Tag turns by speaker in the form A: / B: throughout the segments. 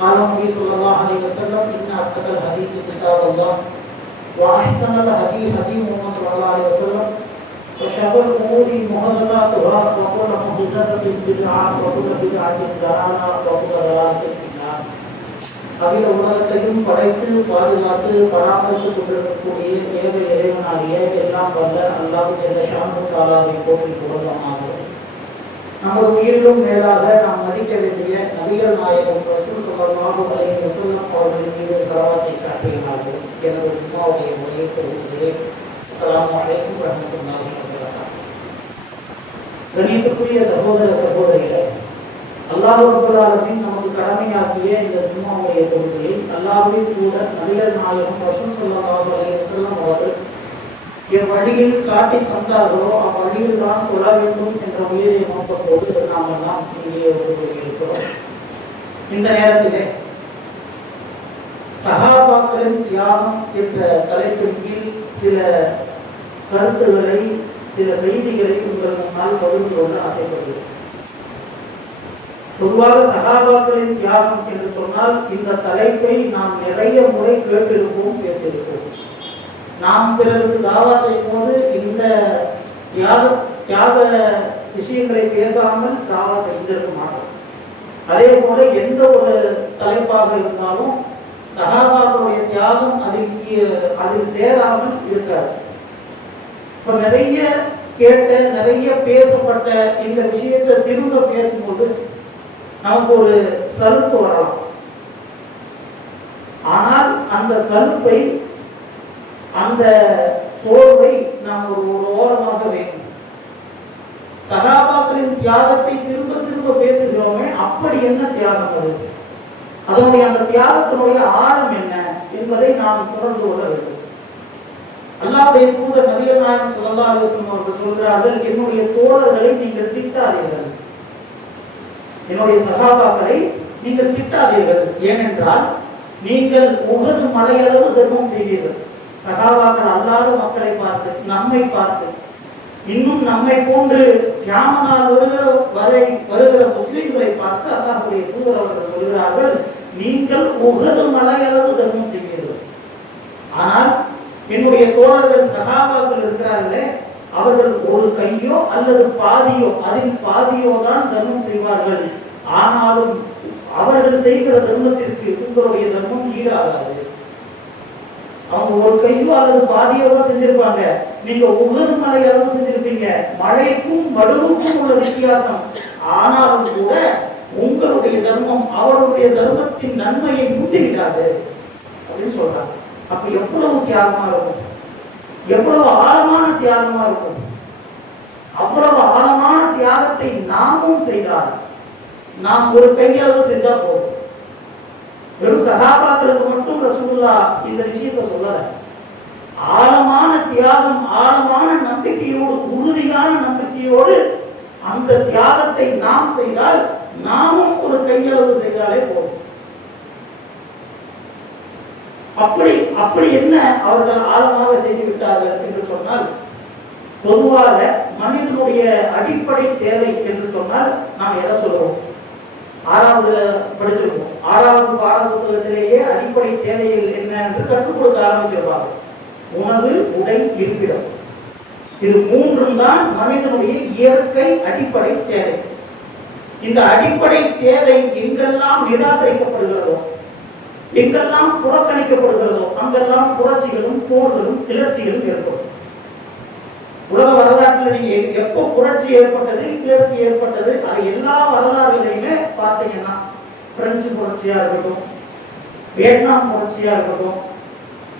A: قال النبي صلى الله عليه وسلم إن أصدق الحديث كتاب الله وأحسن الهدي هدي محمد صلى الله عليه وسلم وشر الأمور محدثاتها وكل محدثة بدعة وكل بدعة ضلالة وكل ضلالة في النار அகில உலகத்தையும் படைத்து பாதுகாத்து பராமரித்து கொண்டிருக்கக்கூடிய ஏக இறைவனாகிய எல்லாம் வல்ல அல்லாஹ் என்ற ஷாந்து தாலாவை போற்றி புகழமாக நமது உயிரிலும் மேலாக நாம் மதிக்க வேண்டிய நபிகள் நாயகம் ரசூல் ஸல்லல்லாஹு அலைஹி வஸல்லம் அவர்களின் மீது சலவாத்தை சாட்டுகிறார்கள். எனது ஜும்மாவுடைய உரையை தெரிவிக்கிறேன். சலாம் அழைக்கும் வரஹ்மத்துல்லாஹி வபரகாத்துஹு. கணியத்துக்குரிய சகோதர சகோதரிகளை அல்லாஹ் ரப்பல் நமக்கு கடமையாக்கிய இந்த ஜும்மாவுடைய தொழுகையை அல்லாஹ்வின் கூட நபிகள் நாயகம் ரசூல் ஸல்லல்லாஹு அலைஹி வஸல்லம் அவர்கள் என் வழியில் காட்டி தந்தாரோ அவ்வழியில் தான் தொழ வேண்டும் என்ற உயிரை நோக்கத்தோடு நாம் எல்லாம் இங்கே இருக்கிறோம் இந்த நேரத்திலே சகாபாக்களின் தியாகம் என்ற தலைப்பின் கீழ் சில கருத்துக்களை சில செய்திகளை உங்கள் முன்னால் பகிர்ந்து கொள்ள ஆசைப்படுகிறேன். பொதுவாக சகாபாக்களின் தியாகம் என்று சொன்னால் இந்த தலைப்பை நாம் நிறைய முறை கேட்டிருப்போம் பேசியிருப்போம். நாம் பிறருக்கு தாவா செய்யும் போது இந்த தியாக தியாக விஷயங்களை பேசாமல் தாவா செய்திருக்க மாட்டோம். அதே போல எந்த ஒரு தலைப்பாக இருந்தாலும் சகாபாக்களுடைய தியாகம் அதில் அதில் சேராமல் இருக்காது. இப்ப நிறைய கேட்ட நிறைய பேசப்பட்ட இந்த விஷயத்தை திரும்ப பேசும்போது நமக்கு ஒரு சலுப்பு வரலாம். ஆனால் அந்த சலுப்பை அந்த சோர்வை நாம் ஒரு ஒரு ஓரமாக வேண்டும். சகாபாக்களின் தியாகத்தை திரும்ப திரும்ப பேசுகிறோமே அப்படி என்ன தியாகம் அது? அதனுடைய அந்த தியாகத்தினுடைய ஆழம் என்ன என்பதை நாம் தொடர்ந்து கொள்ள வேண்டும். அல்லாவுடைய தூதர் நபிகள் நாயகம் ஸல்லல்லாஹு அவர்கள் சொல்கிறார்கள் என்னுடைய தோழர்களை நீங்கள் திட்டாதீர்கள். என்னுடைய சகாபாக்களை நீங்கள் திட்டாதீர்கள். ஏனென்றால் நீங்கள் உகது மலையளவு தர்மம் செய்தீர்கள் சகாபாக்கள் அல்லாத மக்களை பார்த்து நம்மை பார்த்து இன்னும் நம்மை போன்று கியாமனால் வருகிற வரை வருகிற முஸ்லிம்களை பார்த்து அல்லாஹுடைய தூதர் அவர்கள் சொல்கிறார்கள் நீங்கள் உகது மலையளவு தர்மம் செய்வீர்கள். ஆனால் என்னுடைய தோழர்கள் சகாபாக்கள் இருக்கிறார்களே அவர்கள் ஒரு கையோ அல்லது பாதியோ அதில் பாதியோ தான் தர்மம் செய்வார்கள். ஆனாலும் அவர்கள் செய்கிற தர்மத்திற்கு உங்களுடைய தர்மம் ஈடாகாது. அவங்க ஒரு கையோ அல்லது பாதியோ செஞ்சிருப்பாங்க நீங்க உகர் மலை அளவு செஞ்சிருப்பீங்க மழைக்கும் வலுவுக்கும் உள்ள வித்தியாசம். ஆனாலும் கூட உங்களுடைய தர்மம் அவருடைய தர்மத்தின் நன்மையை முந்திவிடாது அப்படின்னு சொல்றாங்க. அப்ப எவ்வளவு தியாகமா இருக்கும்? எவ்வளவு ஆழமான தியாகமா இருக்கும்? அவ்வளவு ஆழமான தியாகத்தை நாமும் செய்தால் நாம் ஒரு கையளவு செஞ்சா போதும். வெறும் சகாபாக்களுக்கு மட்டும் ரசூல்லா இந்த விஷயத்தை சொல்லல. ஆழமான தியாகம் ஆழமான நம்பிக்கையோடு உறுதியான நம்பிக்கையோடு அந்த தியாகத்தை நாம் செய்தால் நாமும் ஒரு கையளவு செய்தாலே போதும். அப்படி அப்படி என்ன அவர்கள் ஆழமாக செய்து விட்டார்கள் என்று சொன்னால் பொதுவாக மனிதனுடைய அடிப்படை தேவை என்று சொன்னால் நாம் எதை சொல்றோம் ஆறாவதுல படிச்சிருக்கோம். ஆறாவது பாட புத்தகத்திலேயே அடிப்படை தேவைகள் என்ன என்று கற்றுக் கொடுக்க ஆரம்பிச்சிருப்பாங்க. உணவு உடை இருப்பிடம். இது மூன்றும் தான் மனிதனுடைய இயற்கை அடிப்படை தேவை. இந்த அடிப்படை தேவை எங்கெல்லாம் நிராகரிக்கப்படுகிறதோ எங்கெல்லாம் புறக்கணிக்கப்படுகிறதோ அங்கெல்லாம் புரட்சிகளும் போர்களும் கிளர்ச்சிகளும் ஏற்படும். உலக வரலாற்றில் நீங்க எப்போ புரட்சி ஏற்பட்டது கிளர்ச்சி ஏற்பட்டது அது எல்லா வரலாறுகளையுமே பார்த்தீங்கன்னா பிரெஞ்சு புரட்சியா இருக்கட்டும் வியட்நாம் புரட்சியா இருக்கட்டும்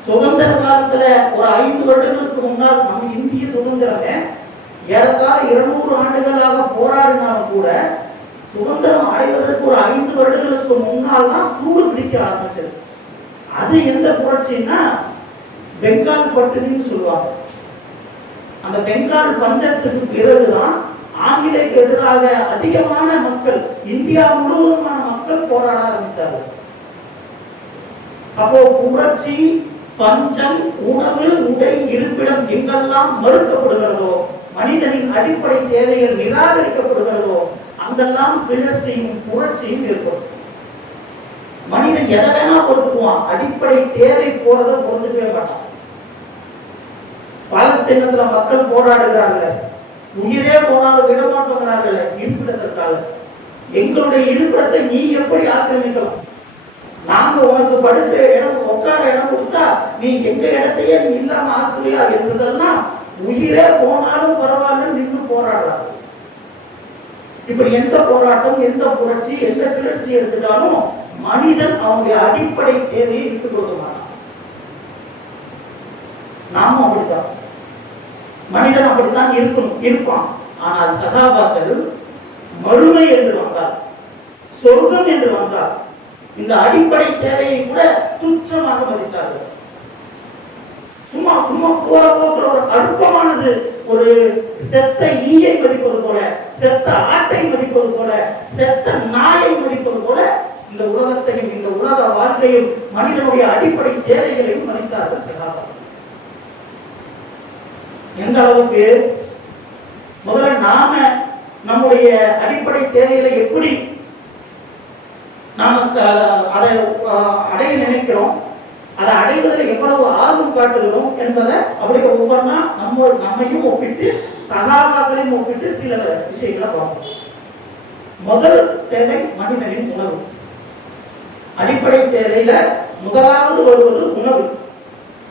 A: சுதந்திர காலத்துல ஒரு ஐந்து வருடங்களுக்கு முன்னால் நம்ம இந்திய சுதந்திரமே ஏறத்தாழ இருநூறு ஆண்டுகளாக போராடினாலும் கூட சுதந்திரம் அடைவதற்கு ஒரு ஐந்து வருடங்களுக்கு முன்னால் தான் சூடு பிடிக்க ஆரம்பிச்சது. அது எந்த புரட்சின்னா பெங்கால் பட்டினின்னு சொல்லுவாங்க. அந்த பெங்கால் பஞ்சத்துக்கு பிறகுதான் ஆங்கிலேயருக்கு எதிராக அதிகமான மக்கள் இந்தியா முழுவதுமான மக்கள் போராட ஆரம்பித்தார்கள். அப்போ புரட்சி பஞ்சம் உணவு உடை இருப்பிடம் எங்கெல்லாம் மறுக்கப்படுகிறதோ மனிதனின் அடிப்படை தேவைகள் நிராகரிக்கப்படுகிறதோ அங்கெல்லாம் கிளர்ச்சியும் புரட்சியும் இருக்கும் மனிதன் எதை வேணா பொறுத்துக்குவான் அடிப்படை தேவை போறதை பொறுத்துக்கவே மாட்டான். பாலஸ்தீனத்துல மக்கள் போராடுகிறார்கள் உயிரே போனாலும் விட மாட்டோங்கிறார்கள் இருப்பிடத்திற்காக. எங்களுடைய இருப்பிடத்தை நீ எப்படி ஆக்கிரமிக்கலாம்? நாங்க உனக்கு படுக்க இடம் உட்கார இடம் கொடுத்தா நீ எங்க இடத்தையே நீ இல்லாம ஆக்குறியா என்பதெல்லாம் உயிரே போனாலும் பரவாயில்ல நின்று போராடுறாங்க இப்படி எந்த போராட்டம் எந்த புரட்சி எந்த கிளர்ச்சி எடுத்துட்டாலும் மனிதன் அவனுடைய அடிப்படை தேவையை விட்டுக் கொடுக்க மாட்டான். நாமும் அப்படித்தான். மனிதன் அப்படித்தான் இருக்கணும் இருப்பான். ஆனால் சகாபாக்கள் மறுமை என்று வந்தார் சொர்க்கம் என்று வந்தார். இந்த அடிப்படை தேவையை கூட துச்சமாக மதித்தார்கள். சும்மா சும்மா போற போக்கிற ஒரு அற்பமானது ஒரு செத்த ஈயை மதிப்பது போல செத்த ஆட்டை மதிப்பது போல செத்த நாயை மதிப்பது போல இந்த உலகத்தையும் இந்த உலக வாழ்க்கையும் மனிதனுடைய அடிப்படை தேவைகளையும் மதித்தார்கள் சகாபாக்கள். எந்த அளவுக்கு முதல்ல நாம நம்முடைய அடிப்படை தேவைகளை எப்படி நாம அதை அடைய நினைக்கிறோம் அதை அடைவதில் எவ்வளவு ஆர்வம் காட்டுகிறோம் என்பதை அப்படி ஒவ்வொன்றா நம்ம நம்மையும் ஒப்பிட்டு சகாபாக்களையும் ஒப்பிட்டு சில விஷயங்களை பார்ப்போம். முதல் தேவை மனிதனின் உணவு. அடிப்படை தேவையில முதலாவது வருவது உணவு.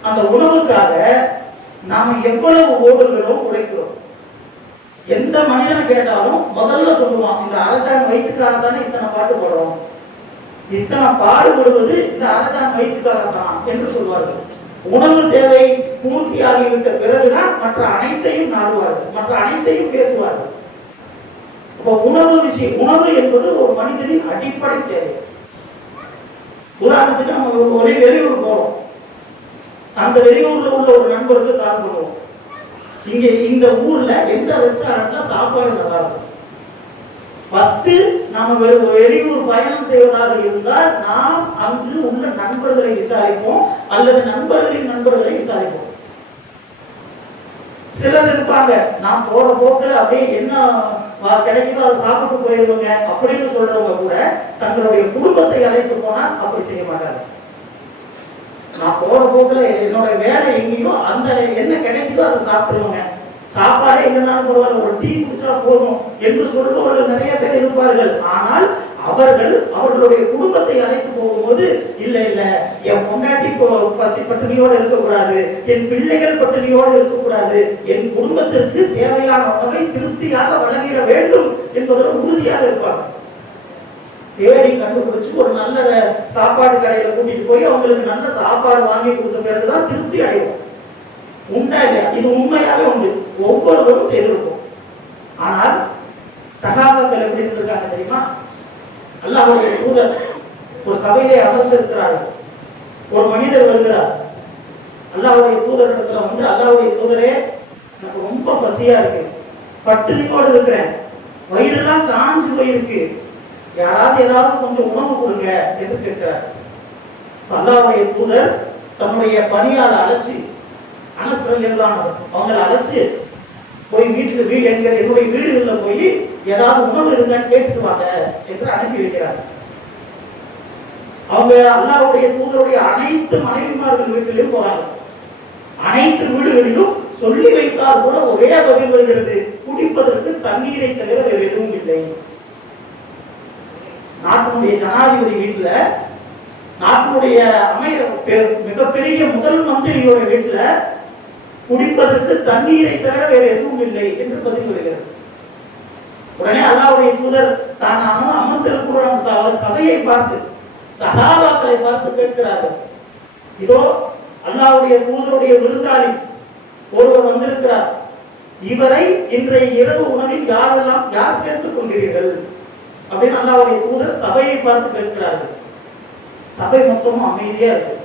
A: அந்த உணவுக்காக நாம எவ்வளவு ஓடுகிறோம் உழைக்கிறோம். எந்த மனிதனை கேட்டாலும் முதல்ல சொல்லுவான் இந்த அரசாங்க வயிற்றுக்காக தானே இத்தனை பாட்டு போடுறோம். இத்தனை பாடுபடுவது இந்த அரசாங்க வயிற்றுக்காக தான் என்று சொல்வார்கள். உணவு தேவை பூர்த்தி ஆகிவிட்ட பிறகுதான் மற்ற அனைத்தையும் நாடுவார்கள் மற்ற அனைத்தையும் பேசுவார்கள். இப்போ உணவு விஷயம் உணவு என்பது ஒரு மனிதனின் அடிப்படை தேவை. உதாரணத்துக்கு நம்ம ஒரே வெளியூர் போறோம். அந்த வெளியூர்ல உள்ள ஒரு நண்பருக்கு கால் பண்ணுவோம். இங்க இந்த ஊர்ல எந்த ரெஸ்டாரண்ட்ல சாப்பாடு நல்லா இருக்கும்? ஃபர்ஸ்ட் நாம வெளியூர் பயணம் செய்வதாக இருந்தால் நாம் அங்கு உள்ள நண்பர்களை விசாரிப்போம் அல்லது நண்பர்களின் நண்பர்களை விசாரிப்போம். சிலர் இருப்பாங்க நான் போற போக்குல அப்படியே என்ன வா- கிடைக்குதோ அதை சாப்பிட்டு போயிருவோங்க அப்படின்னு சொல்றவங்க கூட தங்களுடைய குடும்பத்தை அழைத்து போனால் அப்படி செய்ய மாட்டாங்க. நான் போற போக்குல என்னோட வேலை எங்கேயோ அந்த என்ன கிடைக்குதோ அதை சாப்பிடுவாங்க. சாப்பாடே இல்லைனாலும் பரவாயில்ல ஒரு டீ குடிச்சா போதும் என்று சொல்பவர்கள் நிறைய பேர் இருப்பார்கள். ஆனால் அவர்கள் அவர்களுடைய குடும்பத்தை அழைத்து போகும்போது இல்ல இல்ல என் பொண்டாட்டி இப்போ பத்தி பட்டினியோடு இருக்கக்கூடாது என் பிள்ளைகள் பட்டினியோடு இருக்கக்கூடாது என் குடும்பத்திற்கு தேவையான உணவை திருப்தியாக வழங்கிட வேண்டும் என்பதில் உறுதியாக இருப்பாங்க. தேடி கண்டுபிடிச்சு ஒரு நல்ல சாப்பாடு கடையில கூட்டிட்டு போய் அவங்களுக்கு நல்ல சாப்பாடு வாங்கி கொடுத்த பிறகுதான் திருப்தி அடைவோம். உண்டா இல்லையா? இது உண்மையாவே உண்டு. ஒவ்வொருவரும் செய்திருப்போம். ஆனால் சகாபாக்கள் எப்படி இருந்திருக்காங்க தெரியுமா? அல்லாஹுடைய தூதர் ஒரு சபையிலே அமர்ந்திருக்கிறார்கள் ஒரு மனிதர் வருகிறார். அல்லாவுடைய தூதர் இடத்துல வந்து அல்லாவுடைய தூதரே எனக்கு ரொம்ப பசியா இருக்கு. பட்டினியோடு இருக்கிறேன். வயிறுலாம் காஞ்சு போயிருக்கு. யாராவது ஏதாவது கொஞ்சம் உணவு கொடுங்க என்று கேட்கிறார் அல்லாவுடைய தூதர் தன்னுடைய பணியாளர் அழைச்சி அனசரல் எல்லாம் அவங்களை அழைச்சு போய் வீட்டுக்கு வீடு எங்க என்னுடைய வீடுகளில் போய் ஏதாவது உணவு இருந்தால் கேட்டுட்டு வாங்க என்று அனுப்பி வைக்கிறார். அவங்க அல்லாவுடைய தூதருடைய அனைத்து மனைவிமார்கள் வீட்டிலும் போறாங்க. அனைத்து வீடுகளிலும் சொல்லி வைத்தால் கூட ஒரே பதில் வருகிறது. குடிப்பதற்கு தண்ணீரை தவிர வேறு எதுவும் இல்லை. நாட்டினுடைய ஜனாதிபதி வீட்டுல நாட்டினுடைய அமைய மிகப்பெரிய முதல் மந்திரியோட வீட்டுல குடிப்பதற்கு தண்ணீரை தவிர வேற எதுவும் இல்லை என்று பதில் வருகிறது. உடனே அல்லாவுடைய புதர் தான் அமர் அமர்ந்திருக்கிற சபையை பார்த்து சகாபாக்களை பார்த்து கேட்கிறார்கள். இதோ அல்லாவுடைய தூதருடைய விருந்தாளி ஒருவர் வந்திருக்கிறார். இவரை இன்றைய இரவு உணவில் யாரெல்லாம் யார் சேர்த்துக் கொள்கிறீர்கள்? அப்படின்னு அல்லாவுடைய தூதர் சபையை பார்த்து கேட்கிறார்கள். சபை மொத்தமும் அமைதியா இருக்கு.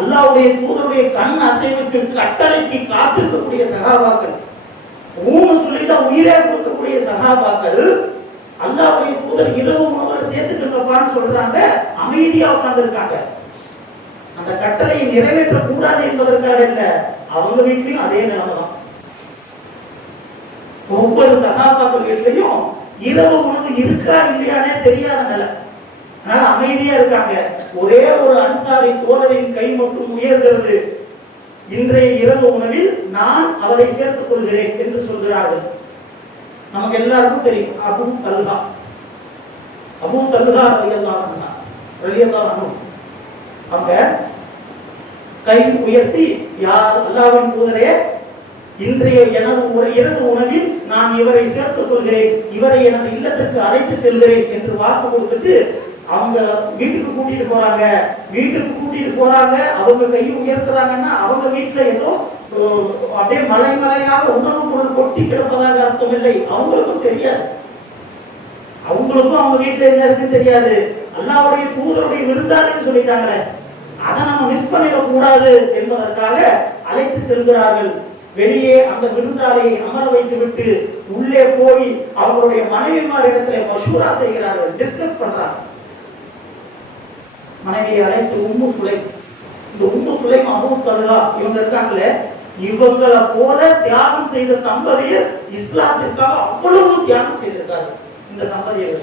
A: அல்லாவுடைய தூதருடைய கண் அசைவுக்கு கட்டளைக்கு காத்திருக்கக்கூடிய சகாபாக்கள் மூணு சொல்லிட்டா உயிரே கொடுக்கக்கூடிய சகாபாக்கள் அல்லாவுடைய தூதர் இரவு உணவுல சேர்த்துக்கங்கப்பான்னு சொல்றாங்க அமைதியா உட்கார்ந்துருக்காங்க. அந்த கட்டளையை நிறைவேற்ற கூடாது என்பதற்காக இல்ல அவங்க வீட்லயும் அதே நிலைமை தான் ஒவ்வொரு சகாபாக்கள் வீட்லயும் இரவு உணவு இருக்கா இல்லையானே தெரியாத நிலை. அதனால அமைதியா இருக்காங்க. ஒரே ஒரு அன்சாரி தோழரின் கை மட்டும் உயர்கிறது. இன்றைய இரவு உணவில் நான் அவரை சேர்த்துக் கொள்கிறேன் என்று சொல்கிறார்கள். நமக்கு எல்லாருக்கும் தெரியும். அபு தல்ஹா. அபு தல்ஹா ரலியல்லாஹு ரலியல்லாஹு அவங்க கை உயர்த்தி யார் அல்லாவின் தூதரே இன்றைய எனது ஒரு இரவு உணவில் நான் இவரை சேர்த்துக் கொள்கிறேன். இவரை எனது இல்லத்திற்கு அழைத்து செல்கிறேன் என்று வாக்கு கொடுத்துட்டு அவங்க வீட்டுக்கு கூட்டிட்டு போறாங்க. வீட்டுக்கு கூட்டிட்டு போறாங்க. அவங்க கை உயர்த்துறாங்கன்னா அவங்க வீட்டுல ஏதோ அப்படியே மலை மலையாக உணவு பொருள் கொட்டி கிடப்பதாக அர்த்தம் இல்லை அவங்களுக்கும் தெரியாது. அவங்களுக்கும் அவங்க வீட்டுல என்ன இருக்குன்னு தெரியாது. அல்லாவுடைய தூதருடைய விருந்தாளின்னு சொல்லிட்டாங்களே. அதை நம்ம மிஸ் பண்ணிடக்கூடாது என்பதற்காக அழைத்து செல்கிறார்கள். வெளியே அந்த விருந்தாளியை அமர வைத்து விட்டு உள்ளே போய் அவங்களுடைய மனைவிமாரிடத்துல மசூரா செய்கிறார்கள் டிஸ்கஸ் பண்றாங்க. மனைவியை அழைத்து உம்மு சுலை இந்த உம்மு சுலை அபு தல்லா இவங்க இருக்காங்களே இவங்களை போல தியாகம் செய்த தம்பதியர் இஸ்லாத்திற்காக அவ்வளவு தியாகம் செய்திருக்காரு இந்த தம்பதியர்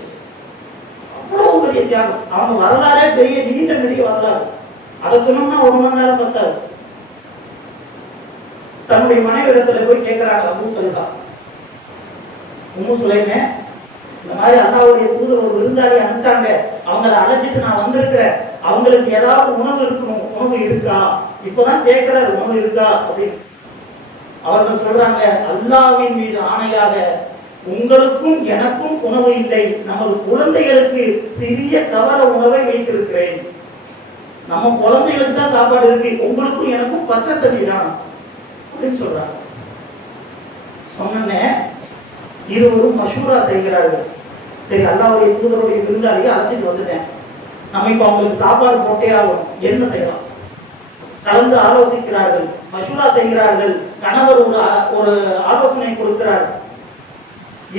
A: அவ்வளவு பெரிய தியாகம். அவங்க வரலாறே பெரிய நீண்ட நெடிய வரலாறு. அதை சொன்னோம்னா ஒரு மணி நேரம் பத்தாது. தன்னுடைய மனைவிடத்துல போய் கேட்கிறாங்க அபு தல்ஹா உம்மு சுலைமே இந்த மாதிரி அல்லாவுடைய தூதர் ஒரு விருந்தாளி அனுப்பிச்சாங்க. அவங்கள அழைச்சிட்டு நான் வந்திருக்கிறேன். அவங்களுக்கு ஏதாவது உணவு இருக்கணும். உணவு இருக்கா? இப்பதான் கேட்கிறாரு உணவு இருக்கா? அப்படின்னு. அவர்கள் சொல்றாங்க அல்லாவின் மீது ஆணையாக உங்களுக்கும் எனக்கும் உணவு இல்லை. நமது குழந்தைகளுக்கு சிறிய கவர உணவை வைத்திருக்கிறேன். நம்ம குழந்தைகளுக்கு தான் சாப்பாடு இருக்கு. உங்களுக்கும் எனக்கும் பச்சை தண்ணி தான். அப்படின்னு சொல்றாங்க. சொன்னே இருவரும் மஷூரா செய்கிறார்கள். சரி அல்லாவுடைய தூதருடைய விருந்தாளியை அழைச்சிட்டு வந்துட்டேன். நம்ம இப்போ அவங்களுக்கு சாப்பாடு போட்டே ஆகும் என்ன செய்யலாம்? கலந்து ஆலோசிக்கிறார்கள். மஷூரா செய்கிறார்கள். கணவர் ஒரு ஒரு ஆலோசனை கொடுக்கிறார்.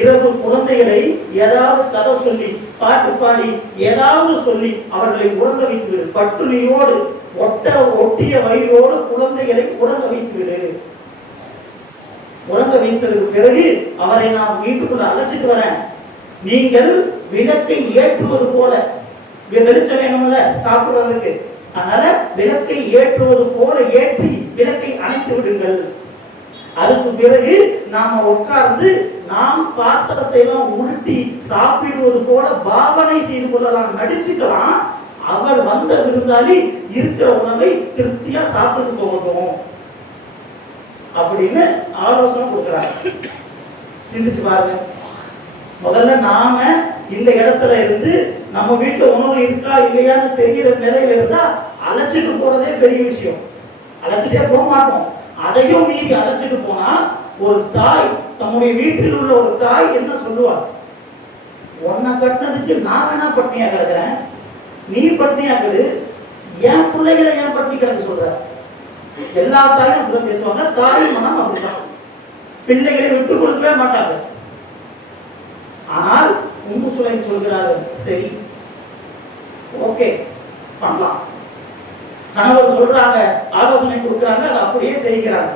A: இரவு குழந்தைகளை ஏதாவது கதை சொல்லி பாட்டு பாடி ஏதாவது சொல்லி அவர்களை உறங்க வைத்து விடு. ஒட்ட ஒட்டிய வயிறோடு குழந்தைகளை உறங்க வைத்து விடு. உறங்க வைத்ததற்கு பிறகு அவரை நான் வீட்டுக்குள்ள அழைச்சிட்டு வரேன். நீங்கள் விளக்கை ஏற்றுவது போல. வெ- வெளிச்சம் வேணும்ல சாப்பிடுறதுக்கு. அதனால விளக்கை ஏற்றுவது போல ஏற்றி விளக்கை அணைத்து விடுங்கள். அதுக்கு பிறகு நாம உட்கார்ந்து நாம் பாத்திரத்தை எல்லாம் உருட்டி சாப்பிடுவது போல பாவனை செய்து கொள்ளலாம் நடிச்சுக்கலாம். அவர் வந்த விருந்தாளி இருக்கிற உணவை திருப்தியா சாப்பிட்டு போகட்டும். அப்படின்னு ஆலோசனை கொடுக்குறாங்க. சிந்திச்சு பாருங்க. முதல்ல நாம இந்த இடத்துல இருந்து நம்ம வீட்டுல உணவு இருக்கா இல்லையான்னு தெரிகிற நிலையில இருந்தா அழைச்சிட்டு போறதே பெரிய விஷயம். அழைச்சிட்டே போக மாட்டோம். அதையும் மீறி அழைச்சிட்டு போனா ஒரு தாய் தம்முடைய வீட்டில் உள்ள ஒரு தாய் என்ன சொல்லுவாள் உன்னை கட்டினதுக்கு நான் வேணா பட்னியா கிடக்குறேன். நீ பட்னியா கிடு. என் பிள்ளைகளை ஏன் பட்னி கிடக்க சொல்ற. எல்லா தாயும் அப்படிதான் பேசுவாங்க. தாய் மனம் அப்படிதான் பிள்ளைகளை விட்டு கொடுக்கவே மாட்டாங்க. ஆனால் உம்மு சுலைம் சொல்கிறார்கள் சரி ஓகே பண்ணலாம். கணவர் சொல்றாங்க ஆலோசனை கொடுக்குறாங்க அதை அப்படியே செய்கிறாங்க.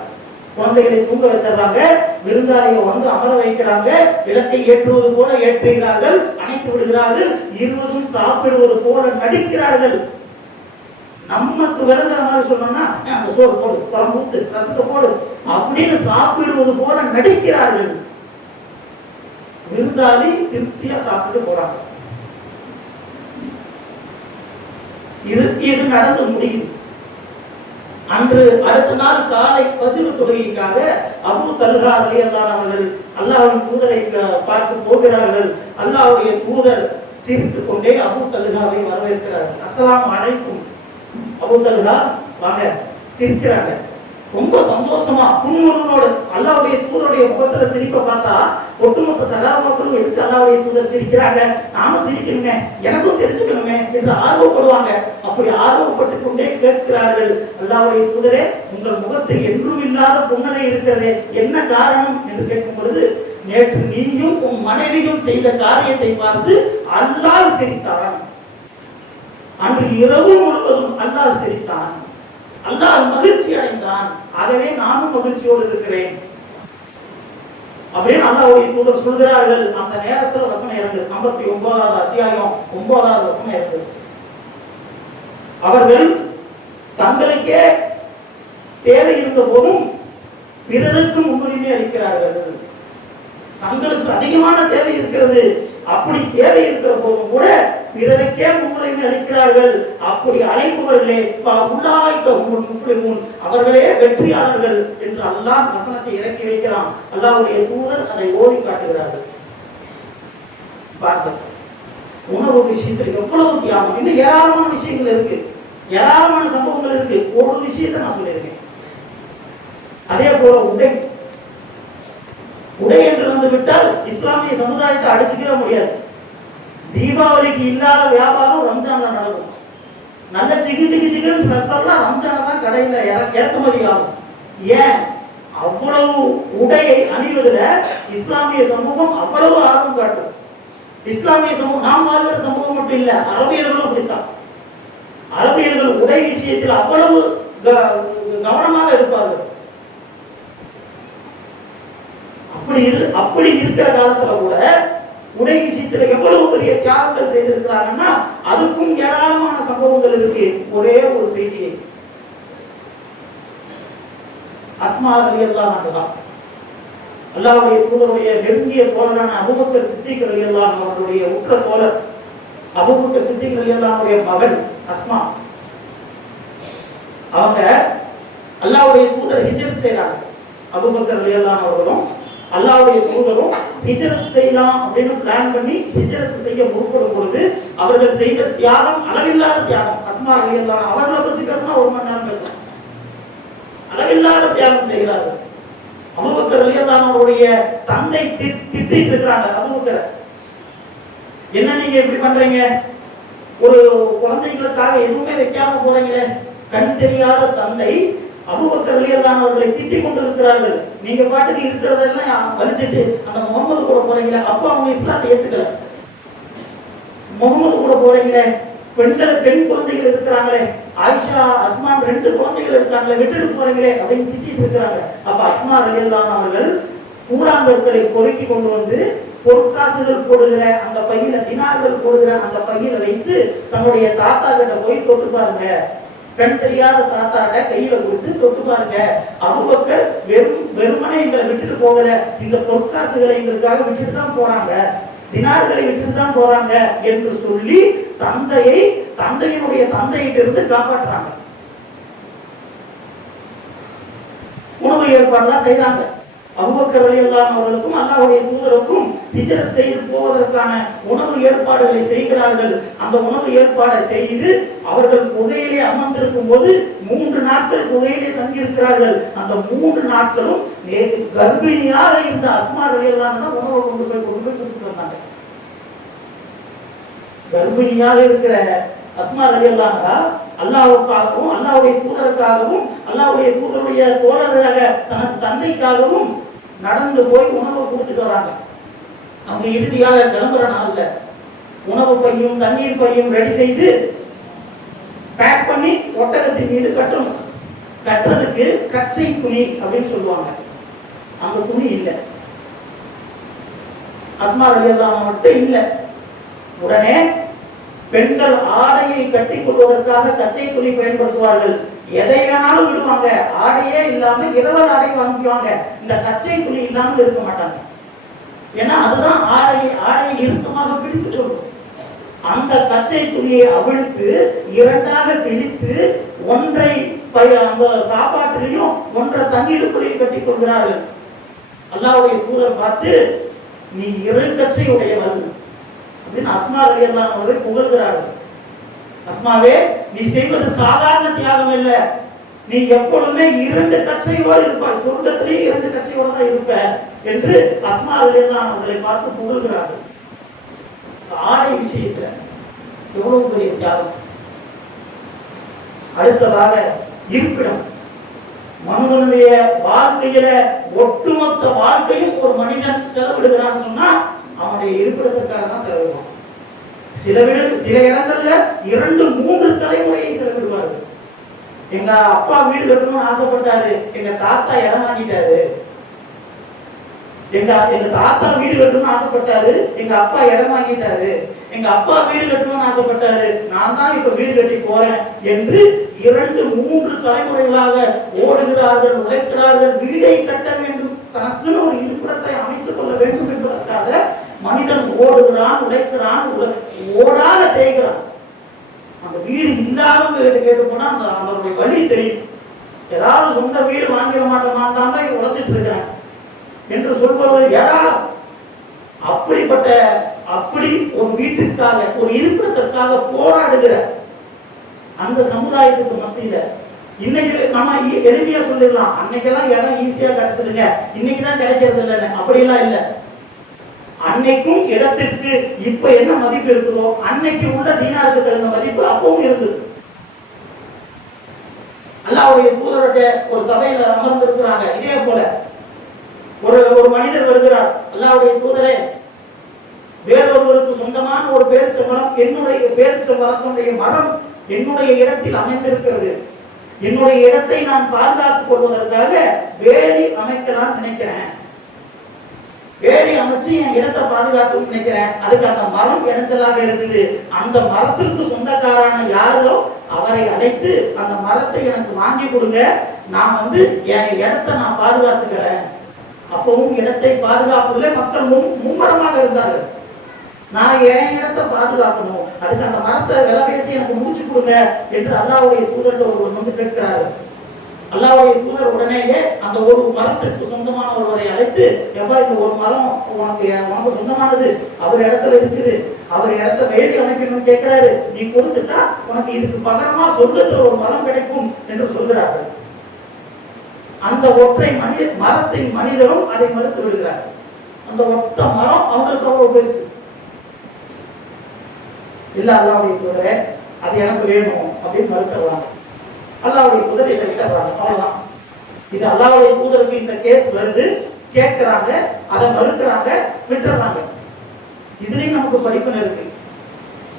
A: குழந்தைகளை தூங்க வச்சிடறாங்க விருந்தாளியை வந்து அமர வைக்கிறாங்க விளக்கை ஏற்றுவது போல ஏற்றுகிறார்கள் அணைத்து விடுகிறார்கள் இருவரும் சாப்பிடுவது போல நடிக்கிறார்கள். நமக்கு விளங்குற மாதிரி சொன்னோம்னா அந்த சோறு போடு குழம்பு ஊத்து ரசத்தை போடு. அப்படின்னு சாப்பிடுவது போல நடிக்கிறார்கள். விருந்தாளி திருப்தியா சாப்பிட்டு போறாங்க. இது இது நடந்து முடியும் அன்று அடுத்த நாள் காலை பஜ்ரு தொழுகைக்காக அபு தல்ஹா ரலியல்லாஹு அவர்கள் அல்லாவின் தூதரை பார்த்து போகிறார்கள். அல்லாவுடைய தூதர் சிரித்துக் கொண்டே அபு தல்ஹாவை வரவேற்கிறார் அஸ்லாம் அழைக்கும் அபு வாங்க சிரிக்கிறாங்க. ரொம்ப சந்தோஷமா புன்முறுவலோடு அல்லாவுடைய தூதருடைய முகத்துல சிரிப்பை பார்த்தா ஒட்டுமொத்த சகாபாக்களும் எதுக்கு அல்லாவுடைய தூதர் சிரிக்கிறாங்க? நானும் சிரிக்கணுமே எனக்கும் தெரிஞ்சுக்கணுமே என்று ஆர்வப்படுவாங்க. அப்படி ஆர்வப்பட்டு கொண்டே கேட்கிறார்கள். அல்லாவுடைய தூதரே உங்கள் முகத்தில் என்றும் இல்லாத புன்னகை இருக்கிறதே என்ன காரணம் என்று கேட்கும் பொழுது நேற்று நீயும் உன் மனைவியும் செய்த காரியத்தை பார்த்து அல்லாஹ் சிரித்தாராம். அன்று இரவு முழுவதும் அல்லாஹ் சிரித்தான். அல்லாஹ் மகிழ்ச்சி அடைந்தான். ஆகவே நானும் மகிழ்ச்சியோடு இருக்கிறேன். அப்படின்னு அல்லாஹ் தூதர் சொல்கிறார்கள். அந்த நேரத்துல வசனம் இறங்குது ஐம்பத்தி ஒன்பதாவது அத்தியாயம் ஒன்பதாவது வசனம் இருந்தது அவர்கள் தங்களுக்கே தேவை இருந்த போதும் பிறருக்கு முன்னுரிமை அளிக்கிறார்கள். தங்களுக்கு அதிகமான தேவை இருக்கிறது. அப்படி தேவை இருக்கிற போதும் கூட பிறருக்கே முன்னுரிமை அளிக்கிறார்கள். அப்படி அழைப்பவர்களே உள்ளாய்க்க அவர்களே வெற்றியாளர்கள் என்று அல்லாஹ் வசனத்தை இறக்கி வைக்கிறான். அல்லாஹுடைய தூதர் அதை ஓதி காட்டுகிறார்கள். பாருங்க உணவு விஷயத்தில் எவ்வளவு தியாகம். இன்னும் ஏராளமான விஷயங்கள் இருக்கு. ஏராளமான சம்பவங்கள் இருக்கு. ஒரு விஷயத்தை நான் சொல்லியிருக்கேன். அதே போல உடை. உடை என்று வந்து விட்டால் இஸ்லாமிய சமுதாயத்தை அடிச்சுக்கவே முடியாது. தீபாவளிக்கு இல்லாத வியாபாரம் ரம்ஜான்ல நடக்கும். நல்ல சிக்கு சிக்கு சிக்குன்னு ட்ரெஸ் எல்லாம் ரம்ஜான தான் கடையில் ஏற்றுமதி ஆகும் ஏன்? அவ்வளவு உடையை அணிவதில் இஸ்லாமிய சமூகம் அவ்வளவு ஆர்வம் காட்டும். இஸ்லாமிய சமூகம் நாம் வாழ்கிற சமூகம் மட்டும் இல்லை அரபியர்களும் அப்படித்தான். அரபியர்கள் உடை விஷயத்தில் அவ்வளவு க- கவனமாக இருப்பார்கள். அப்படி இரு அப்படி இருக்கிற காலத்துல கூட உடை விஷயத்துல எவ்வளவு பெரிய தியாகங்கள் செய்திருக்கிறாங்கன்னா அதுக்கும் ஏராளமான சம்பவங்கள் இருக்கு. ஒரே ஒரு செய்தியை. அஸ்மா அலி அல்லாஹ் அல்லாஹ்வுடைய தூதருடைய நெருங்கிய தோழரான அபுபக்கர் சித்திக் ரலியல்லாஹு அவருடைய உற்ற தோழர். அபூபக்கர் சித்திக் ரலியல்லாஹுடைய மகன் அஸ்மா. அவங்க அல்லாவுடைய தூதர் ஹிஜ்ரத் செய்றாங்க. அபூபக்கர் ரலியல்லாஹு அவர்களும் அல்லாவுடைய தூதரும் ஹிஜரத் செய்யலாம் அப்படின்னு பிளான் பண்ணி ஹிஜரத் செய்ய முற்படும் பொழுது அவர்கள் செய்த தியாகம் அளவில்லாத தியாகம். அஸ்மா ரலியல்லாஹு அவர்களை பத்தி பேசினா ஒரு மணி நேரம் பேசலாம் அளவில்லாத தியாகம் செய்கிறார்கள். அபூபக்கர் ரலியல்லாஹு அவருடைய தந்தை திட்டிட்டு இருக்கிறாங்க அபூபக்கர். என்ன நீங்க இப்படி பண்றீங்க? ஒரு குழந்தைகளுக்காக எதுவுமே வைக்காம போறீங்களே? கண் தெரியாத தந்தை அபூபக்கர் ரலியல்லாஹு அவர்களை திட்டிக் கொண்டிருக்கிறார்கள். நீங்க பாட்டுக்கு இருக்கிறதெல்லாம் வலிச்சுட்டு அந்த முகமது கூட போறீங்களே அப்போ அவங்க இஸ்லாத்தை ஏத்துக்கல. முகமது கூட போறீங்களே பெண்கள் பெண் குழந்தைகள் இருக்கிறாங்களே ஆயிஷா அஸ்மான் ரெண்டு குழந்தைகள் இருக்காங்களே விட்டுட்டு போறீங்களே அப்படின்னு திட்டிட்டு இருக்கிறாங்க. அப்ப அஸ்மா ரலியல்லாஹு அவர்கள் கூழாங்கற்களை பொறுக்கி கொண்டு வந்து பொற்காசுகள் போடுகிற அந்த பையில தினார்கள் போடுகிற அந்த பையில வைத்து தன்னுடைய தாத்தா கிட்ட போய் தொட்டு பாருங்க. கண் தெரியாத தாத்தாட்ட கையில கொடுத்து தொட்டு பாருங்க. அபுபக்கர் வெறும் வெறுமனை எங்களை விட்டுட்டு போகல. இந்த பொற்காசுகளை எங்களுக்காக விட்டுட்டு தான் போறாங்க. தினார்களை விட்டுட்டு தான் போறாங்க என்று சொல்லி தந்தையை தந்தையினுடைய தந்தையிட்டிருந்து காப்பாற்றுறாங்க. உணவு ஏற்பாடுலாம் செய்யறாங்க அபூபக்கர் ரலியல்லாஹு அவர்களுக்கும் அல்லாவுடைய தூதருக்கும் ஹிஜரத் செய்து போவதற்கான உணவு ஏற்பாடுகளை செய்கிறார்கள். அந்த உணவு ஏற்பாடை செய்து அவர்கள் குகையிலே அமர்ந்திருக்கும் போது மூன்று நாட்கள் குகையிலே தங்கியிருக்கிறார்கள். அந்த மூன்று நாட்களும் கர்ப்பிணியாக இருந்த அஸ்மா வழியெல்லாம் தான் உணவை கொண்டு போய் கொண்டு போய் கொடுத்துட்டு வந்தாங்க. கர்ப்பிணியாக இருக்கிற அஸ்மா ரலியல்லாஹா அல்லாவுக்காகவும் அல்லாவுடைய தூதருக்காகவும் அல்லாவுடைய தூதருடைய தோழர்களாக தனது தந்தைக்காகவும் நடந்து போய் உணவு கொடுத்துட்டு வராங்க. அவங்க இறுதியாக கிளம்புற நாள்ல உணவு பையும் தண்ணீர் பையும் ரெடி செய்து பேக் பண்ணி ஒட்டகத்தின் மீது கட்டணும். கட்டுறதுக்கு கச்சை துணி அப்படின்னு சொல்லுவாங்க. அந்த துணி இல்லை. அஸ்மா ரலியல்லாஹு மட்டும் இல்லை. உடனே பெண்கள் ஆடையை கட்டி கொள்வதற்காக கச்சை துணி பயன்படுத்துவார்கள். எதை வேணாலும் விடுவாங்க. ஆடையே இல்லாம இரவல் ஆடை வாங்கிக்குவாங்க இந்த கச்சை துணி இல்லாமல் இருக்க மாட்டாங்க. ஏன்னா அதுதான் ஆடையை ஆடையை இறுக்கமாக பிடித்துட்டு அந்த கச்சை துணியை அவிழ்த்து இரண்டாக பிடித்து ஒன்றை பய அந்த சாப்பாட்டிலையும் ஒன்றை தண்ணீருக்குள்ளேயும் கட்டி கொள்கிறார்கள். அல்லாவுடைய தூதர் பார்த்து நீ இரு கச்சை உடையவள் அப்படின்னு அஸ்மா ரலியல்லாஹு புகழ்கிறார்கள். அஸ்மாவே நீ செய்வது சாதாரண தியாகம் இல்ல நீ எப்பொழுதுமே இரண்டு கச்சையோடு இருப்பாய். சொர்க்கத்திலே இரண்டு கச்சையோடு தான் இருப்ப என்று அஸ்மா தான் அவர்களை பார்த்து புகழ்கிறார்கள். ஆடை விஷயத்துல எவ்வளவு பெரிய தியாகம்? அடுத்ததாக இருப்பிடம். மனிதனுடைய வாழ்க்கையில ஒட்டுமொத்த வாழ்க்கையும் ஒரு மனிதன் செலவிடுகிறான்னு சொன்னா அவனுடைய இருப்பிடத்திற்காக தான் செலவிடுவான். சில வீடு சில இடங்கள்ல இரண்டு மூன்று தலைமுறையை செலவிடுவார்கள். எங்க அப்பா வீடு கட்டணும்னு ஆசைப்பட்டாரு. எங்க தாத்தா இடம் வாங்கிட்டாரு. எங்க எங்க தாத்தா வீடு கட்டணும்னு ஆசைப்பட்டாரு. எங்க அப்பா இடம் வாங்கிட்டாரு. எங்க அப்பா வீடு கட்டணும்னு ஆசைப்பட்டாரு. நான் தான் இப்ப வீடு கட்டி போறேன் என்று இரண்டு மூன்று தலைமுறைகளாக ஓடுகிறார்கள் உழைக்கிறார்கள். வீடை கட்ட வேண்டும். தனக்குன்னு ஒரு இருப்பிடத்தை அமைத்துக் கொள்ள வேண்டும் என்பதற்காக மனிதன் ஓடுகிறான் உழைக்கிறான் ஓடாத தேய்கிறான். அந்த வீடு இல்லாம வீடு கேட்டு போனா அந்த அதனுடைய வழி தெரியும். ஏதாவது சொந்த வீடு வாங்கிட மாட்டோமான் தான் உழைச்சிட்டு இருக்கிறேன் என்று சொல்பவர் ஏராளம். அப்படிப்பட்ட அப்படி ஒரு வீட்டிற்காக ஒரு இருப்பிடத்திற்காக போராடுகிற அந்த சமுதாயத்துக்கு மத்தியில இன்னைக்கு நம்ம எளிமையா சொல்லிடலாம். அன்னைக்கெல்லாம் இடம் ஈஸியா கிடைச்சதுங்க. இன்னைக்கு தான் கிடைக்கிறது இல்லைன்னு அப்படியெல்லாம் இல்லை. அன்னைக்கும் இடத்திற்கு இப்ப என்ன மதிப்பு இருக்குதோ அன்னைக்கு உள்ள தீனாருக்கு தகுந்த மதிப்பு அப்பவும் இருந்தது அல்லாவுடைய தூதரோட ஒரு சபையில அமர்ந்திருக்கிறாங்க. இதே போல. ஒரு ஒரு மனிதர் வருகிறார். அல்லாவுடைய தூதரே வேறொருவருக்கு சொந்தமான ஒரு பேரிச்சம்பளம் என்னுடைய பேரிச்சம்பளத்தினுடைய மரம் என்னுடைய இடத்தில் அமைந்திருக்கிறது. என்னுடைய இடத்தை நான் பாதுகாத்துக் கொள்வதற்காக வேலி அமைக்கலாம் நினைக்கிறேன். வேலி அமைச்சு என் இடத்தை பாதுகாத்து நினைக்கிறேன். அதுக்கு அந்த மரம் இடைஞ்சலாக இருக்குது. அந்த மரத்திற்கு சொந்தக்காரான யாரோ அவரை அழைத்து அந்த மரத்தை எனக்கு வாங்கி கொடுங்க. நான் வந்து என் இடத்தை நான் பாதுகாத்துக்கிறேன். அப்பவும் இடத்தை பாதுகாப்பதிலே மக்கள் முன் மும்மரமாக இருந்தார்கள். நான் என் இடத்தை பாதுகாக்கணும். அதுக்கு அந்த மரத்தை விலை பேசி எனக்கு முடிச்சு கொடுங்க என்று அல்லாவுடைய தூதர்கள் ஒருவர் வந்து கேட்கிறாரு. அல்லாவுடைய தூதர் உடனேயே அந்த ஒரு மரத்திற்கு சொந்தமான ஒருவரை அழைத்து எப்பா இந்த ஒரு மரம் உனக்கு உனக்கு சொந்தமானது? அவர் இடத்துல இருக்குது. அவர் இடத்த வேண்டி அமைக்கணும்னு கேட்கிறாரு. நீ கொடுத்துட்டா உனக்கு இதுக்கு பகரமா சொர்க்கத்துல ஒரு மரம் கிடைக்கும் என்று சொல்கிறார்கள். அந்த ஒற்றை மனித மரத்தின் மனிதரும் அதை மறுத்து விடுகிறார். அந்த ஒத்த மரம் அவங்களுக்கு அவ்வளவு பெருசு. இல்லை அல்லாவுடைய தூதரே அது எனக்கு வேணும் அப்படின்னு மறுத்துறாங்க அல்லாவுடைய தூதர் இதை விட்டுறாங்க அவ்வளவுதான். இது அல்லாவுடைய தூதருக்கு இந்த கேஸ் வருது. கேட்கிறாங்க அதை மறுக்கிறாங்க விட்டுறாங்க. இதுலயும் நமக்கு படிப்பு இருக்கு.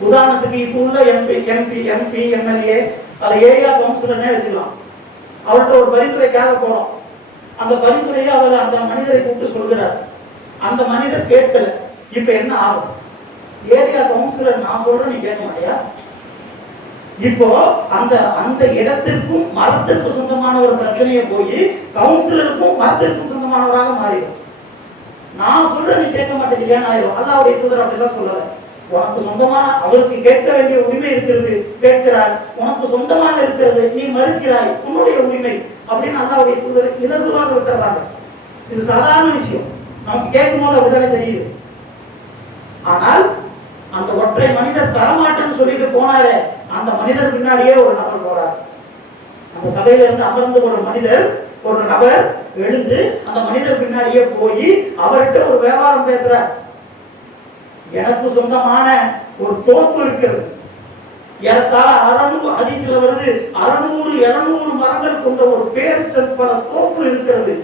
A: உதாரணத்துக்கு இப்போ உள்ள எம்பி எம்பி எம்பி எம்எல்ஏ அதில் ஏரியா கவுன்சிலர்னே வச்சுக்கலாம். அவர்கிட்ட ஒரு பரிந்துரைக்காக போறோம். அந்த பரிந்துரையை அவர் அந்த மனிதரை கூப்பிட்டு சொல்கிறார் அந்த மனிதர் கேட்கல. இப்ப என்ன ஆகும்? ஏரியா கவுன்சிலர் நான் சொல்றேன் நீ கேட்க மாட்டியா? இப்போ அந்த அந்த இடத்திற்கும் மரத்திற்கும் சொந்தமான ஒரு பிரச்சனையை போய் கவுன்சிலருக்கும் மரத்திற்கும் சொந்தமானவராக மாறிடும். நான் சொல்றேன் நீ கேட்க மாட்டேங்கிறியா? ஆயிரும்? அல்லாவுடைய தூதர் அப்படிலாம் சொல்லல. உனக்கு சொந்தமான அவருக்கு கேட்க வேண்டிய உரிமை இருக்கிறது கேட்கிறாய் உனக்கு சொந்தமாக இருக்கிறது நீ மறுக்கிறாய். உன்னுடைய உரிமை அப்படின்னு அல்லாவுடைய தூதர் இலகுவாக விட்டுறாங்க. இது சாதாரண விஷயம். நமக்கு கேட்கும் போது அப்படிதானே தெரியுது. ஆனால் அந்த ஒற்றை மனிதர் தரமாட்டேன்னு சொல்லிட்டு போனாரே அந்த மனிதர் பின்னாடியே ஒரு நபர் போறார். அந்த சபையில இருந்து அமர்ந்த ஒரு மனிதர் ஒரு நபர் எழுந்து அந்த மனிதர் பின்னாடியே போய் அவர்கிட்ட ஒரு வியாபாரம் பேசுறார். எனக்கு சொந்தமான ஒரு தோப்பு இருக்கிறது. ஏறத்தாழ அறநூறு அதிசல வருது அறநூறு இருநூறு மரங்கள் கொண்ட ஒரு பேரிச்சம்பழ தோப்பு இருக்கிறது.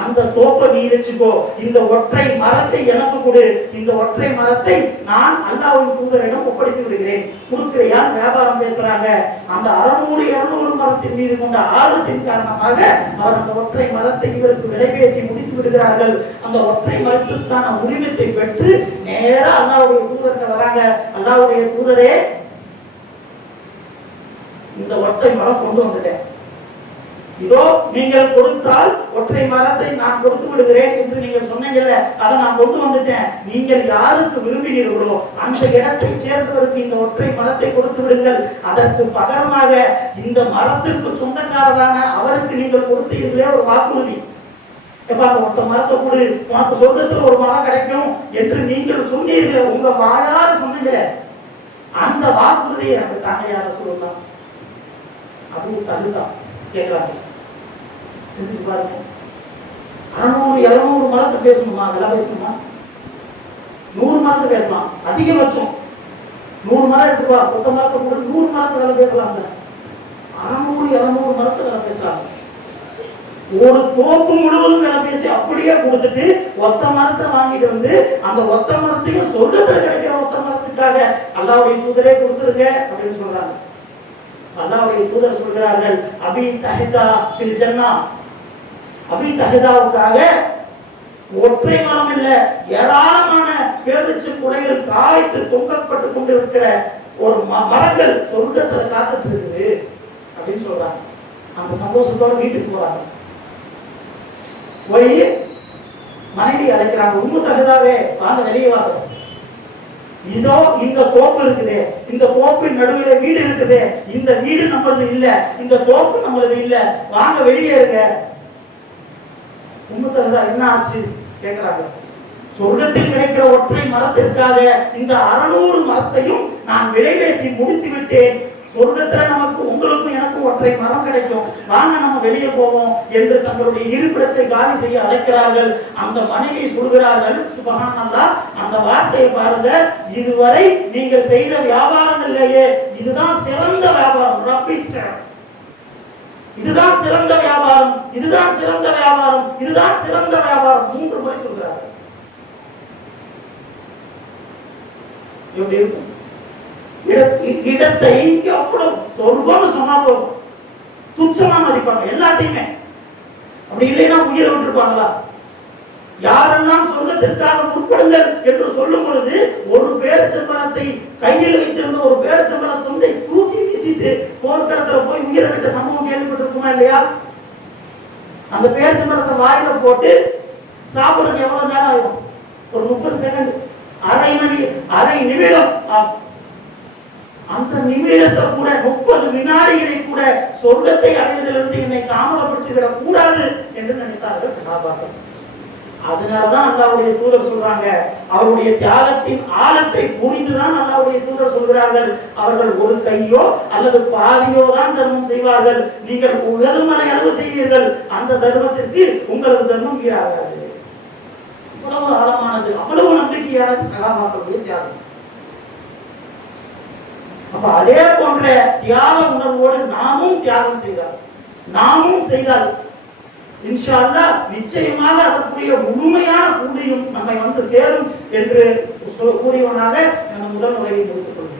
A: அந்த தோப்பை நீ வச்சுக்கோ இந்த ஒற்றை மரத்தை எனக்கு கொடு. இந்த ஒற்றை மரத்தை நான் அல்லாவின் தூதரிடம் ஒப்படைத்து விடுகிறேன். கொடுக்கிறையா வியாபாரம் பேசுறாங்க. அந்த அறுநூறு இருநூறு மரத்தின் மீது கொண்ட ஆர்வத்தின் காரணமாக அவர் அந்த ஒற்றை மரத்தை இவருக்கு விலை பேசி முடித்து விடுகிறார்கள். அந்த ஒற்றை மரத்திற்கான உரிமத்தை பெற்று நேரா அல்லாவுடைய தூதர்கிட்ட வராங்க. அல்லாவுடைய தூதரே இந்த ஒற்றை மரம் கொண்டு வந்துட்டேன். இதோ நீங்கள் கொடுத்தால் ஒற்றை மரத்தை நான் கொடுத்து விடுகிறேன் என்று நீங்கள் சொன்னீங்கல்ல அதை நான் கொண்டு வந்துட்டேன். நீங்கள் யாருக்கு விரும்பினீர்களோ அந்த இடத்தை சேர்ந்தவருக்கு இந்த ஒற்றை மரத்தை கொடுத்து விடுங்கள். அதற்கு பகரமாக இந்த மரத்திற்கு சொந்தக்காரரான அவருக்கு நீங்கள் கொடுத்தீர்களே ஒரு வாக்குறுதி. எப்பா அந்த ஒத்த மரத்தை கொடு. உனக்கு சொர்க்கத்தில் ஒரு மரம் கிடைக்கும் என்று நீங்கள் சொன்னீர்களே உங்க வாயார சொன்னீங்களே. அந்த வாக்குறுதியை எனக்கு தாங்க யார சொல்லலாம் அதுவும் தகுதான் கேட்கலாம் சிந்திச்சு பாருங்க. அறநூறு இருநூறு மரத்தை பேசணுமா? அதெல்லாம் பேசணுமா? நூறு மரத்தை பேசலாம். அதிகபட்சம். நூறு மரம் எடுத்துப்பா கொத்த மரத்தை கூட நூறு மரத்தை வேலை பேசலாம்ல. அறநூறு இருநூறு மரத்தை வேலை பேசலாம். ஒரு தோப்பு முழுவதும் வேலை பேசி அப்படியே கொடுத்துட்டு ஒத்த மரத்தை வாங்கிட்டு வந்து அந்த ஒத்த மரத்தையும் சொர்க்கத்துல கிடைக்கிற ஒத்த மரத்துக்காக அல்லாவுடைய தூதரே கொடுத்துருங்க அப்படின்னு சொல்றாங்க. அல்லாவுடைய தூதர் சொல்கிறார்கள் அபி தஹிதா பில் ஜன்னா. அபி தஹிதாவுக்காக ஒற்றை மனம் இல்ல ஏராளமான பேரிச்சு குலைகள் காய்த்து தொங்கப்பட்டு கொண்டு இருக்கிற ஒரு ம- மரங்கள் சொர்க்கத்துல காத்துட்டு இருக்குது அப்படின்னு சொல்றாங்க. அந்த சந்தோஷத்தோட வீட்டுக்கு போறாங்க. போய் மனைவி அழைக்கிறாங்க உங்க தகுதாவே வாங்க வெளியே வாங்க. இதோ இந்த தோப்பு இருக்குது. இந்த தோப்பின் நடுவில் வீடு இருக்குது. இந்த வீடு நம்மளது இல்ல. இந்த தோப்பு நம்மளது இல்ல. வாங்க வெளியே இருக்க உண்மை என்ன ஆச்சு? கேட்கிறாங்க சொர்க்கத்தில் கிடைக்கிற ஒற்றை மரத்திற்காக இந்த அறநூறு மரத்தையும் நான் விலை பேசி முடித்து விட்டேன் சொர்க்கத்துல நமக்கு உங்களுக்கும் எனக்கும் ஒற்றை மரம் கிடைக்கும். வாங்க நம்ம வெளியே போவோம் என்று தங்களுடைய இருப்பிடத்தை காலி செய்ய அழைக்கிறார்கள். அந்த மனைவி சொல்கிறார்கள் சுபகானல்லா அந்த வார்த்தையை பாருங்க. இதுவரை நீங்கள் செய்த வியாபாரம் இல்லையே. இதுதான் சிறந்த வியாபாரம். ரப்பி இதுதான் சிறந்த வியாபாரம் இதுதான் சிறந்த வியாபாரம் இதுதான் சிறந்த வியாபாரம் மூன்று முறை சொல்கிறார் எப்படி இருக்கும்? இடத்தை எவ்வளவு சொர்க்கம்னு சொன்னா போதும். துச்சமா மதிப்பாங்க எல்லாத்தையுமே. அப்படி இல்லைன்னா உயிரை விட்டுருப்பாங்களா? யாரெல்லாம் சொர்க்கத்திற்காக முற்படுங்கள் என்று சொல்லும் பொழுது ஒரு பேரச்சம்பளத்தை கையில் வைத்திருந்த ஒரு பேரச்சம்பள துண்டை தூக்கி வீசிட்டு போர்க்களத்துல போய் உயிரை விட்ட சம்பவம் கேள்விப்பட்டிருக்குமா இல்லையா? அந்த பேரச்சம்பளத்தை வாயில போட்டு சாப்பிடுறது எவ்வளவு நேரம் ஆகும் ஒரு முப்பது செகண்ட் அரை மணி அரை நிமிடம் அந்த நிமிடத்தை கூட முப்பது வினாடிகளை கூட சொர்க்கத்தை அடைவதிலிருந்து என்னை தாமதப்படுத்திவிடக் கூடாது என்று நினைத்தார்கள் சகாபாக்கள். அதனாலதான் அல்லாவுடைய தூதர் சொல்றாங்க. அவருடைய தியாகத்தின் ஆழத்தை புரிந்துதான் அல்லாவுடைய தூதர் சொல்கிறார்கள். அவர்கள் ஒரு கையோ அல்லது பாதியோ தான் தர்மம் செய்வார்கள். நீங்கள் உகதுமலை அளவு செய்வீர்கள். அந்த தர்மத்திற்கு உங்களது தர்மம் ஈடாகாது. அவ்வளவு ஆழமானது அவ்வளவு நம்பிக்கையானது சகாபாக்களுடைய தியாகம். அப்ப அதே போன்ற தியாக உணர்வோடு நாமும் தியாகம் செய்தார் நாமும் செய்தார் இன்ஷால்லா நிச்சயமாக அதற்குரிய முழுமையான கூலியும் நம்மை வந்து சேரும் என்று கூறியவனாக நம்ம முதல் முறையை முடித்துக்